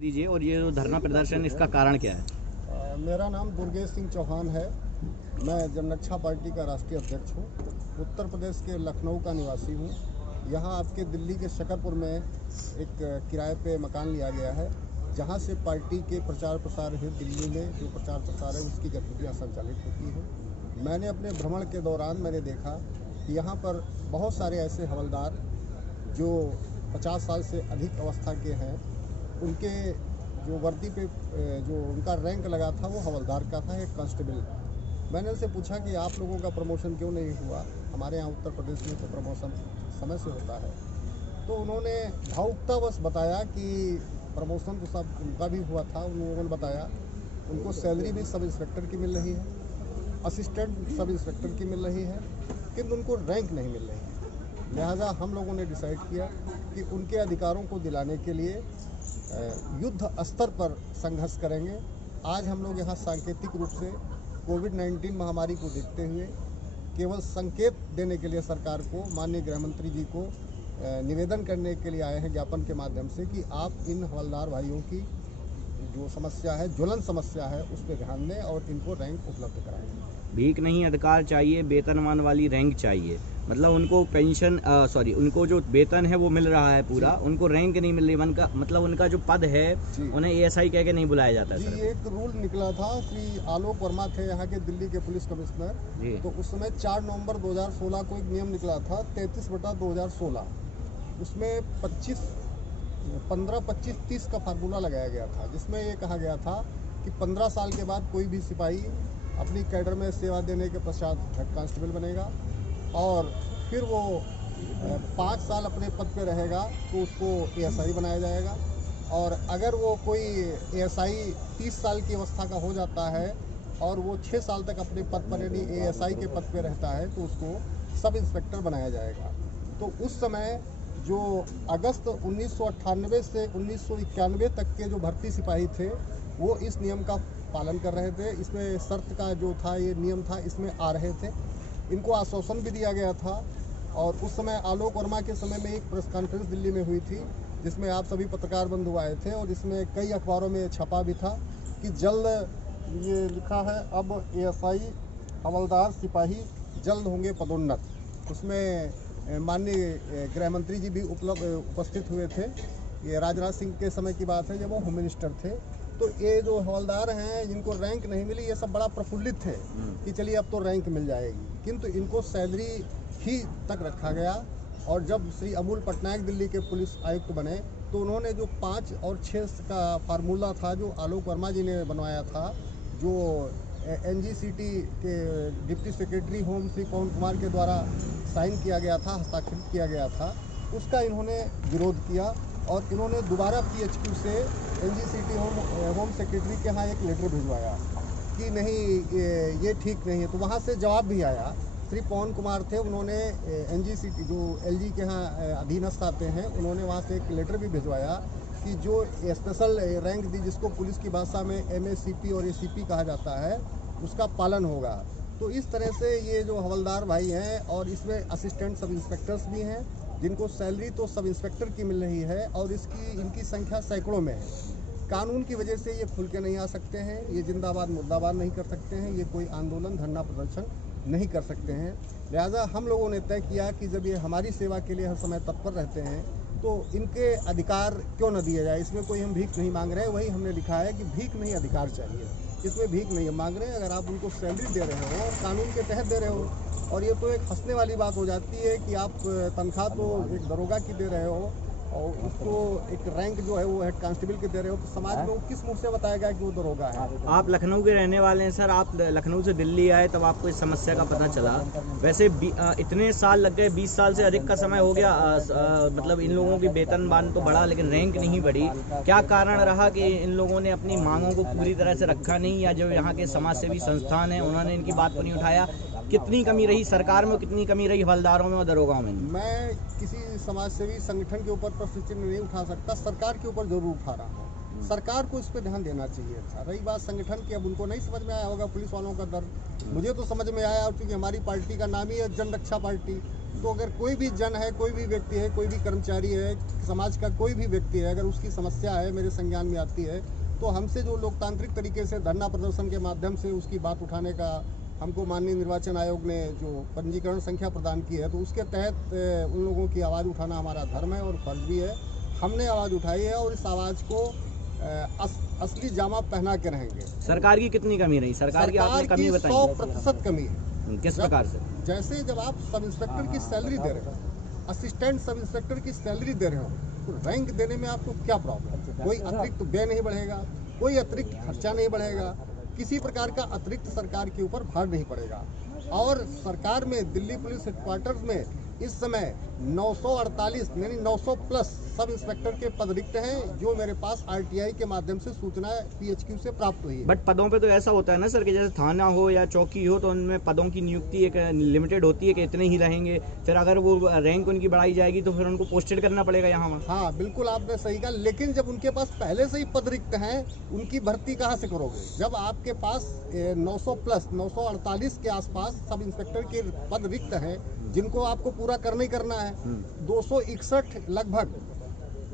दीजिए। और ये जो धरना प्रदर्शन, इसका कारण क्या है? मेरा नाम दुर्गेश सिंह चौहान है। मैं जनरक्षा पार्टी का राष्ट्रीय अध्यक्ष हूँ। उत्तर प्रदेश के लखनऊ का निवासी हूँ। यहाँ आपके दिल्ली के शकरपुर में एक किराए पे मकान लिया गया है, जहाँ से पार्टी के प्रचार प्रसार है। दिल्ली में जो प्रचार प्रसार है उसकी गतिविधियाँ संचालित होती हैं। मैंने अपने भ्रमण के दौरान मैंने देखा कि यहाँ पर बहुत सारे ऐसे हवलदार जो 50 साल से अधिक अवस्था के हैं, उनके जो वर्दी पे जो उनका रैंक लगा था वो हवलदार का था, एक कांस्टेबल। मैंने उनसे पूछा कि आप लोगों का प्रमोशन क्यों नहीं हुआ? हमारे यहाँ उत्तर प्रदेश में तो प्रमोशन समय से होता है। तो उन्होंने भावुकतावश बताया कि प्रमोशन तो सब उनका भी हुआ था। उन लोगों ने बताया उनको सैलरी भी सब इंस्पेक्टर की मिल रही है, असिस्टेंट सब इंस्पेक्टर की मिल रही है, किंतु उनको रैंक नहीं मिल रही है। लिहाजा हम लोगों ने डिसाइड किया कि उनके अधिकारों को दिलाने के लिए युद्ध स्तर पर संघर्ष करेंगे। आज हम लोग यहाँ सांकेतिक रूप से कोविड-19 महामारी को देखते हुए केवल संकेत देने के लिए सरकार को, माननीय गृह मंत्री जी को निवेदन करने के लिए आए हैं ज्ञापन के माध्यम से कि आप इन हवलदार भाइयों की जो समस्या है, ज्वलन समस्या है, उस पर ध्यान दें और इनको रैंक उपलब्ध कराएं। भीख नहीं, अधिकार चाहिए, वेतनमान वाली रैंक चाहिए। मतलब उनको पेंशन उनको जो वेतन है वो मिल रहा है पूरा, उनको रैंक नहीं मिल रही। मतलब उनका जो पद है उन्हें एएसआई कह के नहीं बुलाया जाता है। जी, एक रूल निकला था। श्री आलोक वर्मा थे यहाँ के दिल्ली के पुलिस कमिश्नर, तो उस समय 4 नवंबर 2016 को एक नियम निकला था 33/2016। उसमें 15-25-30 का फार्मूला लगाया गया था, जिसमें ये कहा गया था कि 15 साल के बाद कोई भी सिपाही अपनी कैडर में सेवा देने के पश्चात हेड कांस्टेबल बनेगा, और फिर वो 5 साल अपने पद पे रहेगा तो उसको एएसआई बनाया जाएगा। और अगर वो कोई एएसआई 30 साल की अवस्था का हो जाता है और वो 6 साल तक अपने पद पर यानी एएसआई के पद पे रहता है तो उसको सब इंस्पेक्टर बनाया जाएगा। तो उस समय जो अगस्त 1998 से 1991 तक के जो भर्ती सिपाही थे वो इस नियम का पालन कर रहे थे। इसमें शर्त का जो था, ये नियम था, इसमें आ रहे थे। इनको आश्वासन भी दिया गया था। और उस समय आलोक वर्मा के समय में एक प्रेस कॉन्फ्रेंस दिल्ली में हुई थी, जिसमें आप सभी पत्रकार बंधु आए थे, और जिसमें कई अखबारों में छपा भी था कि जल्द, ये लिखा है, अब एएसआई हवलदार सिपाही जल्द होंगे पदोन्नत। उसमें माननीय गृह मंत्री जी भी उपस्थित हुए थे। ये राजनाथ सिंह के समय की बात है जब वो होम मिनिस्टर थे। तो ये जो हवलदार हैं जिनको रैंक नहीं मिली, ये सब बड़ा प्रफुल्लित थे कि चलिए अब तो रैंक मिल जाएगी, किंतु इनको सैलरी ही तक रखा गया। और जब श्री अमूल पटनायक दिल्ली के पुलिस आयुक्त बने तो उन्होंने जो 5 और 6 का फार्मूला था जो आलोक वर्मा जी ने बनवाया था, जो एनजीसीटी के deputy secretary home Shri Pawan Kumar के द्वारा साइन किया गया था, हस्ताक्षरित किया गया था, उसका इन्होंने विरोध किया। और इन्होंने दोबारा पीएचक्यू से एनजीसीटी होम सेक्रेटरी के यहाँ एक लेटर भिजवाया कि नहीं, ये ठीक नहीं है। तो वहाँ से जवाब भी आया। श्री पवन कुमार थे, उन्होंने एनजीसीटी जो एलजी के यहाँ अधीनस्थ आते हैं, उन्होंने वहाँ से एक लेटर भी भिजवाया कि जो स्पेशल रैंक दी, जिसको पुलिस की भाषा में एमएसीपी और एसीपी कहा जाता है, उसका पालन होगा। तो इस तरह से ये जो हवलदार भाई हैं, और इसमें असिस्टेंट सब इंस्पेक्टर्स भी हैं जिनको सैलरी तो सब इंस्पेक्टर की मिल रही है, और इनकी संख्या सैकड़ों में है। कानून की वजह से ये खुल के नहीं आ सकते हैं, ये जिंदाबाद मुर्दाबाद नहीं कर सकते हैं, ये कोई आंदोलन, धरना प्रदर्शन नहीं कर सकते हैं। लिहाजा हम लोगों ने तय किया कि जब ये हमारी सेवा के लिए हर समय तत्पर रहते हैं तो इनके अधिकार क्यों न दिए जाए। इसमें कोई हम भीख नहीं मांग रहे हैं, वही हमने लिखा है कि भीख नहीं, अधिकार चाहिए। इसमें भीख नहीं मांग रहे हैं। अगर आप उनको सैलरी दे रहे हो, कानून के तहत दे रहे हो, और ये तो एक हंसने वाली बात हो जाती है कि आप तनख्वाह तो एक दरोगा की दे रहे हो और उसको एक रैंक जो है वो हेड कांस्टेबल के दे रहे हो, तो समाज में वो किस मुँह से बताएगा कि वो दरोगा है? आप लखनऊ के रहने वाले हैं सर, आप लखनऊ से दिल्ली आए तब आपको इस समस्या का पता चला। वैसे इतने साल लग गए, 20 साल से अधिक का समय हो गया। मतलब इन लोगों की वेतनमान तो बढ़ा लेकिन रैंक नहीं बढ़ी। क्या कारण रहा कि इन लोगों ने अपनी मांगों को पूरी तरह से रखा नहीं, या जो यहाँ के समाजसेवी संस्थान हैं उन्होंने इनकी बात को नहीं उठाया? कितनी कमी रही सरकार में, कितनी कमी रही हवलदारों में और दरोगाओं में? मैं किसी समाजसेवी संगठन के ऊपर प्रश्न चिन्ह नहीं उठा सकता, सरकार के ऊपर जरूर उठा रहा हूँ। सरकार को इस पे ध्यान देना चाहिए था। रही बात संगठन की, अब उनको नहीं समझ में आया होगा पुलिस वालों का दर्द, मुझे तो समझ में आया, क्योंकि हमारी पार्टी का नाम ही है जनरक्षा पार्टी। तो अगर कोई भी जन है, कोई भी व्यक्ति है, कोई भी कर्मचारी है, समाज का कोई भी व्यक्ति है, अगर उसकी समस्या है मेरे संज्ञान में आती है, तो हमसे जो लोकतांत्रिक तरीके से धरना प्रदर्शन के माध्यम से उसकी बात उठाने का हमको माननीय निर्वाचन आयोग ने जो पंजीकरण संख्या प्रदान की है, तो उसके तहत उन लोगों की आवाज़ उठाना हमारा धर्म है और फर्ज भी है। हमने आवाज़ उठाई है और इस आवाज़ को असली जामा पहना के रहेंगे। सरकार की कितनी कमी रही? सरकार की आपने कमी बताई? 100% कमी है। किस प्रकार से? जैसे जब आप सब इंस्पेक्टर की सैलरी दे रहे हो, असिस्टेंट सब इंस्पेक्टर की सैलरी दे रहे हो, तो रैंक देने में आपको क्या प्रॉब्लम? कोई अतिरिक्त व्यय नहीं बढ़ेगा, कोई अतिरिक्त खर्चा नहीं बढ़ेगा, किसी प्रकार का अतिरिक्त सरकार के ऊपर भार नहीं पड़ेगा। और सरकार में दिल्ली पुलिस हेडक्वार्टर्स में इस समय 948 यानी 900 प्लस सब इंस्पेक्टर के पद रिक्त हैं, जो मेरे पास आरटीआई के माध्यम से सूचना पीएचक्यू से प्राप्त हुई है। बट पदों पे तो ऐसा होता है ना सर कि जैसे थाना हो या चौकी हो, तो उनमें पदों की नियुक्ति एक लिमिटेड होती है कि इतने ही रहेंगे, फिर अगर वो रैंक उनकी बढ़ाई जाएगी तो फिर उनको पोस्टेड करना पड़ेगा यहाँ। हाँ बिल्कुल आपने सही कहा, लेकिन जब उनके पास पहले से ही पद रिक्त हैं, उनकी भर्ती कहाँ से करोगे? जब आपके पास 900 प्लस 948 के आसपास सब इंस्पेक्टर के पद रिक्त हैं, जिनको आपको पूरा करना ही करना है, 261 लगभग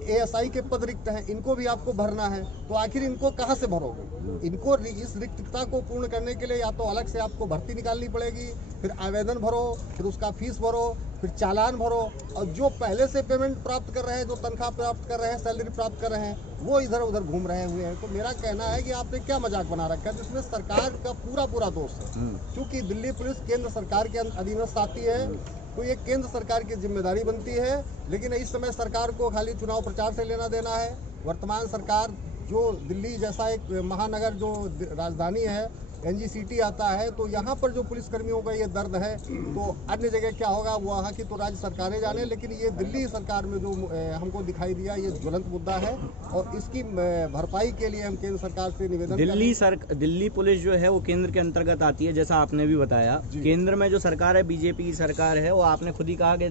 एएसआई के पद रिक्त हैं, इनको भी आपको भरना है, तो आखिर इनको कहाँ से भरोगे? इनको इस रिक्तता को पूर्ण करने के लिए या तो अलग से आपको भर्ती निकालनी पड़ेगी, फिर आवेदन भरो, फिर उसका फीस भरो, फिर चालान भरो, और जो पहले से पेमेंट प्राप्त कर रहे हैं, जो तनख्वाह प्राप्त कर रहे हैं, सैलरी प्राप्त कर रहे हैं, वो इधर उधर घूम रहे हुए हैं। तो मेरा कहना है कि आपने क्या मजाक बना रखा है, जिसमें सरकार का पूरा दोष है। क्योंकि दिल्ली पुलिस केंद्र सरकार के अधीनस्थ आती है, तो ये केंद्र सरकार की जिम्मेदारी बनती है। लेकिन इस समय सरकार को खाली चुनाव प्रचार से लेना देना है। वर्तमान सरकार जो दिल्ली जैसा एक महानगर जो राजधानी है, एनजीसीटी आता है, तो यहाँ पर जो पुलिसकर्मियों का ये दर्द है, तो अन्य जगह क्या होगा वहाँ की तो राज्य सरकारें जाने, लेकिन ये दिल्ली सरकार में जो हमको दिखाई दिया, ये ज्वलंत मुद्दा है और इसकी भरपाई के लिए हम केंद्र सरकार से निवेदन दिल्ली पुलिस जो है वो केंद्र के अंतर्गत आती है, जैसा आपने भी बताया। केंद्र में जो सरकार है, बीजेपी की सरकार है, वो आपने खुद ही कहा कि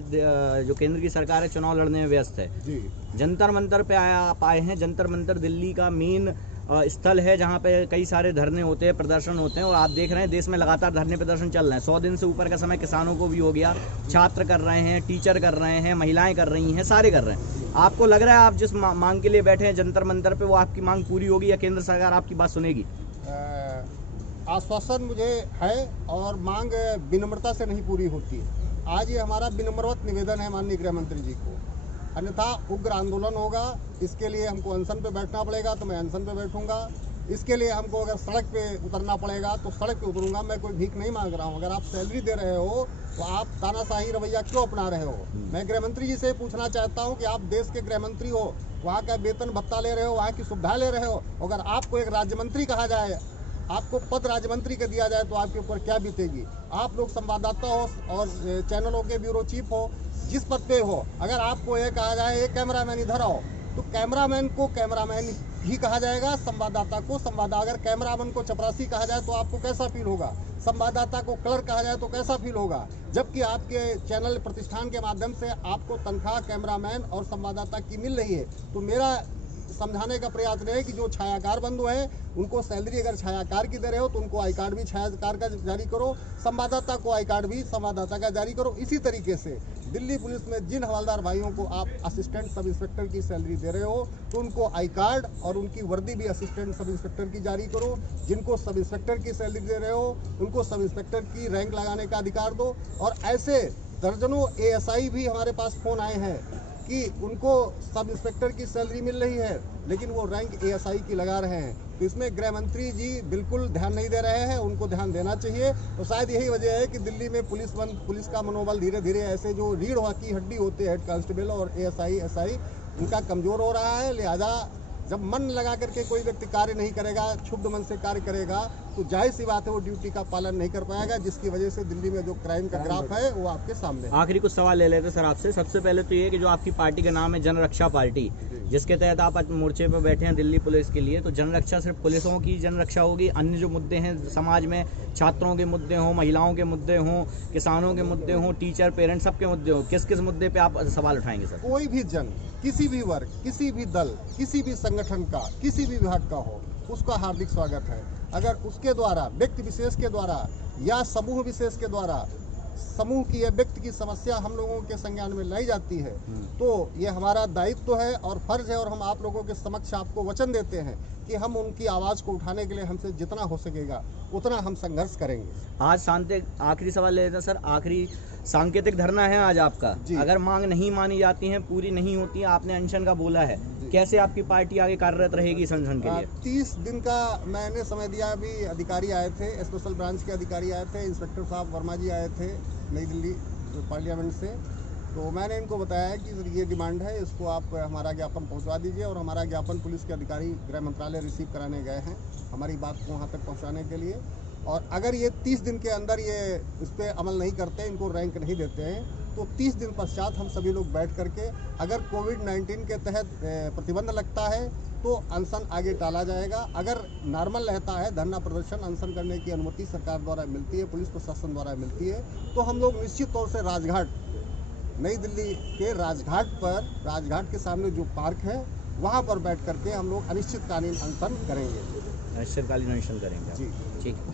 जो केंद्र की सरकार है चुनाव लड़ने में व्यस्त है। जंतर मंतर पे आप आए हैं। जंतर मंतर दिल्ली का मेन स्थल है जहाँ पे कई सारे धरने होते हैं, प्रदर्शन होते हैं, और आप देख रहे हैं देश में लगातार धरने प्रदर्शन चल रहे हैं। 100 दिन से ऊपर का समय किसानों को भी हो गया, छात्र कर रहे हैं, टीचर कर रहे हैं, महिलाएं कर रही हैं, सारे कर रहे हैं। आपको लग रहा है आप जिस मांग के लिए बैठे हैं जंतर मंतर पे, वो आपकी मांग पूरी होगी या केंद्र सरकार आपकी बात सुनेगी? आश्वासन मुझे है और मांग विनम्रता से नहीं पूरी होती है। आज ये हमारा विनम्रवत निवेदन है माननीय गृह मंत्री जी को, अन्यथा उग्र आंदोलन होगा। इसके लिए हमको अनशन पे बैठना पड़ेगा तो मैं अनशन पे बैठूंगा। इसके लिए हमको अगर सड़क पे उतरना पड़ेगा तो सड़क पे उतरूंगा। मैं कोई भीख नहीं मांग रहा हूँ। अगर आप सैलरी दे रहे हो तो आप तानाशाही रवैया क्यों अपना रहे हो? मैं गृह मंत्री जी से पूछना चाहता हूँ कि आप देश के गृह मंत्री हो, वहाँ का वेतन भत्ता ले रहे हो, वहाँ की सुविधा ले रहे हो, अगर आपको एक राज्य मंत्री कहा जाए, आपको पद राज्य मंत्री का दिया जाए, तो आपके ऊपर क्या बीतेगी? आप लोग संवाददाता हो और चैनलों के ब्यूरो चीफ हो, जिस पद पे हो, अगर आपको ये कहा जाए एक कैमरामैन इधर आओ, तो कैमरामैन को कैमरामैन ही कहा जाएगा, संवाददाता को संवाददाता। अगर कैमरामैन को चपरासी कहा जाए तो आपको कैसा फील होगा? संवाददाता को क्लर्क कहा जाए तो कैसा फील होगा? जबकि आपके चैनल प्रतिष्ठान के माध्यम से आपको तनख्वाह कैमरामैन और संवाददाता की मिल रही है। तो मेरा समझाने का प्रयास रहे कि जो छायाकार बंधु हैं, उनको सैलरी अगर छायाकार की दे रहे हो तो उनको आई कार्ड भी छायाकार का जारी करो, संवाददाता को आई कार्ड भी संवाददाता का जारी करो। इसी तरीके से दिल्ली पुलिस में जिन हवलदार भाइयों को आप असिस्टेंट सब इंस्पेक्टर की सैलरी दे रहे हो, तो उनको आई कार्ड और उनकी वर्दी भी असिस्टेंट सब इंस्पेक्टर की जारी करो। जिनको सब इंस्पेक्टर की सैलरी दे रहे हो, उनको सब इंस्पेक्टर की रैंक लगाने का अधिकार दो। और ऐसे दर्जनों एएसआई भी हमारे पास फोन आए हैं कि उनको सब इंस्पेक्टर की सैलरी मिल रही है, लेकिन वो रैंक एएसआई की लगा रहे हैं। तो इसमें गृह मंत्री जी बिल्कुल ध्यान नहीं दे रहे हैं, उनको ध्यान देना चाहिए। तो शायद यही वजह है कि दिल्ली में पुलिस का मनोबल धीरे धीरे ऐसे जो रीढ़ की हड्डी होते हैं, हेड कांस्टेबल और एएसआई एसआई, उनका कमजोर हो रहा है। लिहाजा जब मन लगा करके कोई व्यक्ति कार्य नहीं करेगा, क्षुब्ध मन से कार्य करेगा, तो जाहिर सी बात है वो ड्यूटी का पालन नहीं कर पाएगा, जिसकी वजह से दिल्ली में जो क्राइम का ग्राफ है वो आपके सामने। आखिरी कुछ सवाल ले लेते सर आपसे। सबसे पहले तो ये कि जो आपकी पार्टी का नाम है जन रक्षा पार्टी, जिसके तहत आप मोर्चे पर बैठे हैं दिल्ली पुलिस के लिए, तो जन रक्षा सिर्फ पुलिसों की जन रक्षा होगी? अन्य जो मुद्दे हैं समाज में, छात्रों के मुद्दे हों, महिलाओं के मुद्दे हों, किसानों के मुद्दे हों, टीचर पेरेंट्स सबके मुद्दे हों, किस किस मुद्दे पे आप सवाल उठाएंगे सर? कोई भी जन, किसी भी वर्ग, किसी भी दल, किसी भी संगठन का, किसी भी विभाग का हो, उसका हार्दिक स्वागत है। अगर उसके द्वारा, व्यक्ति विशेष के द्वारा या समूह विशेष के द्वारा समूह की या व्यक्ति की समस्या हम लोगों के संज्ञान में लाई जाती है तो ये हमारा दायित्व है और फर्ज है, और हम आप लोगों के समक्ष आपको वचन देते हैं कि हम उनकी आवाज़ को उठाने के लिए हमसे जितना हो सकेगा उतना हम संघर्ष करेंगे। आज शांति आखिरी सवाल लेते हैं सर, आखिरी सांकेतिक धरना है आज आपका, अगर मांग नहीं मानी जाती है, पूरी नहीं होती है, आपने अनशन का बोला है, कैसे आपकी पार्टी आगे कार्यरत रहेगी इस अनशन के लिए? 30 दिन का मैंने समय दिया। अभी अधिकारी आए थे, स्पेशल ब्रांच के अधिकारी आए थे, इंस्पेक्टर साहब वर्मा जी आए थे नई दिल्ली पार्लियामेंट से, तो मैंने इनको बताया कि ये डिमांड है, इसको आप हमारा ज्ञापन पहुंचवा दीजिए, और हमारा ज्ञापन पुलिस के अधिकारी गृह मंत्रालय रिसीव कराने गए हैं हमारी बात को वहां तक पहुंचाने के लिए। और अगर ये 30 दिन के अंदर ये इस पर अमल नहीं करते, इनको रैंक नहीं देते हैं, तो 30 दिन पश्चात हम सभी लोग बैठ करके अगर कोविड-19 के तहत प्रतिबंध लगता है तो अनशन आगे टाला जाएगा। अगर नॉर्मल रहता है, धरना प्रदर्शन अनशन करने की अनुमति सरकार द्वारा मिलती है, पुलिस प्रशासन द्वारा मिलती है, तो हम लोग निश्चित तौर से राजघाट, नई दिल्ली के राजघाट के सामने जो पार्क है वहाँ पर बैठ करके हम लोग अनिश्चितकालीन अनशन करेंगे। अनिश्चितकालीन अनशन करेंगे जी ठीक है।